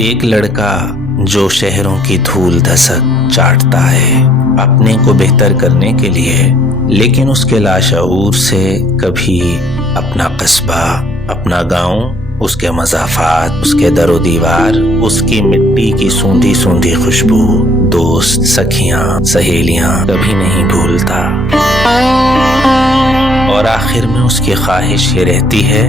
ایک لڑکا جو شہروں کی دھول دھسک چاٹتا ہے اپنے کو بہتر کرنے کے لیے، لیکن اس کے لاشعور سے کبھی اپنا قصبہ، اپنا گاؤں، اس کے مضافات، اس کے در و دیوار، اس کی مٹی کی سوندھی سوندھی خوشبو، دوست، سکھیاں، سہیلیاں کبھی نہیں بھولتا۔ اور آخر میں اس کی خواہش یہ رہتی ہے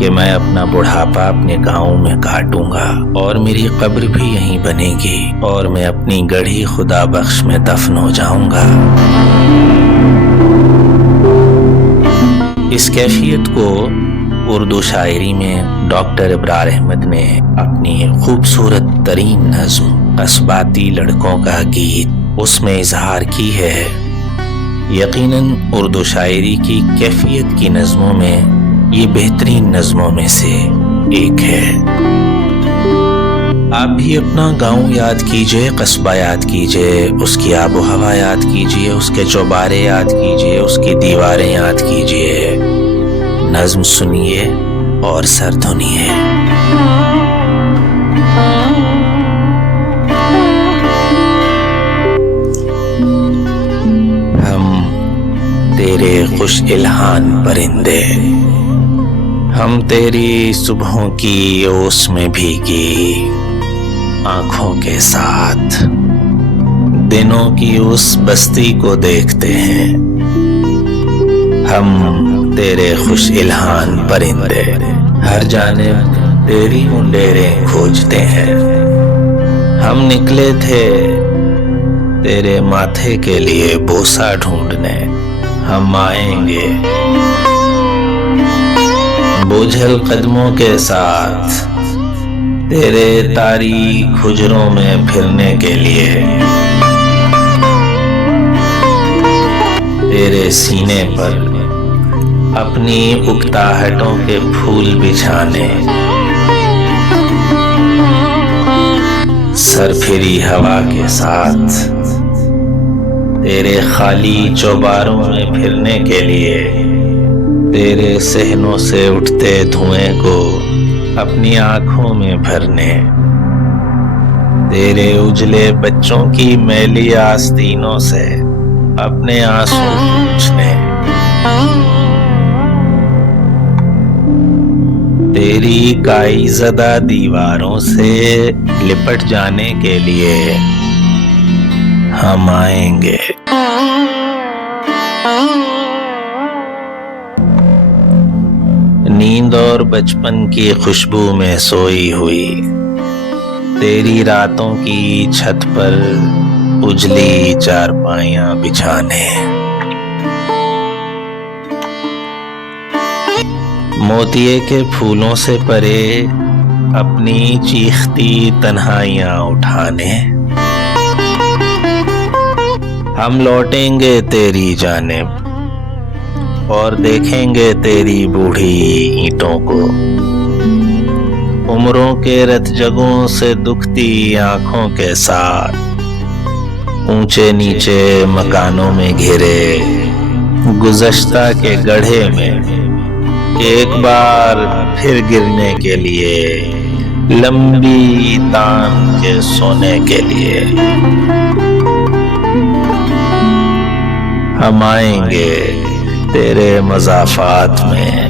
کہ میں اپنا بڑھاپا اپنے گاؤں میں کاٹوں گا اور میری قبر بھی یہیں بنے گی اور میں اپنی گڑھی خدا بخش میں دفن ہو جاؤں گا۔ اس کیفیت کو اردو شاعری میں ڈاکٹر ابرار احمد نے اپنی خوبصورت ترین نظم قصباتی لڑکوں کا گیت اس میں اظہار کی ہے۔ یقیناً اردو شاعری کی کیفیت کی نظموں میں یہ بہترین نظموں میں سے ایک ہے۔ آپ بھی اپنا گاؤں یاد کیجئے، قصبہ یاد کیجئے، اس کی آب و ہوا یاد کیجئے، اس کے چوبارے یاد کیجئے، اس کی دیواریں یاد کیجئے، نظم سنیے اور سر دھنیے۔ ہم تیرے خوش الہان پرندے، ہم تیری صبحوں کی اوس میں بھیگی آنکھوں کے ساتھ دنوں کی اس بستی کو دیکھتے ہیں۔ ہم تیرے خوش الہان پرندے ہر جانب تیری منڈیریں کھوجتے ہیں۔ ہم نکلے تھے تیرے ماتھے کے لیے بوسہ ڈھونڈنے، ہم آئیں گے بوجھل قدموں کے ساتھ تیرے تاریک حجروں میں پھرنے کے لیے، تیرے سینے پر اپنی اکتاہٹوں کے پھول بچھانے، سر پھری ہوا کے ساتھ تیرے خالی چوباروں میں پھرنے کے لیے، تیرے صحنوں سے اٹھتے دھوئیں کو اپنی آنکھوں میں بھرنے، تیرے اجلے بچوں کی میلی آستینوں سے اپنے آنسو پوچھنے، تیری کائی زدہ دیواروں سے لپٹ جانے کے لیے ہم آئیں گے۔ نیند اور بچپن کی خوشبو میں سوئی ہوئی تیری راتوں کی چھت پر اجلی چارپائیاں بچھانے، موتیے کے پھولوں سے پرے اپنی چیختی تنہائیاں اٹھانے، ہم لوٹیں گے تیری جانب اور دیکھیں گے تیری بوڑھی اینٹوں کو، عمروں کے رت جگوں سے دکھتی آنکھوں کے ساتھ، اونچے نیچے مکانوں میں گھرے گزشتہ کے گڑھے میں ایک بار پھر گرنے کے لیے، لمبی تان کے سونے کے لیے ہم آئیں گے تیرے مضافات میں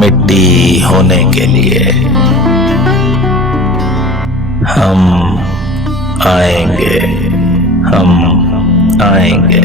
مٹی ہونے کے لیے، ہم آئیں گے، ہم آئیں گے۔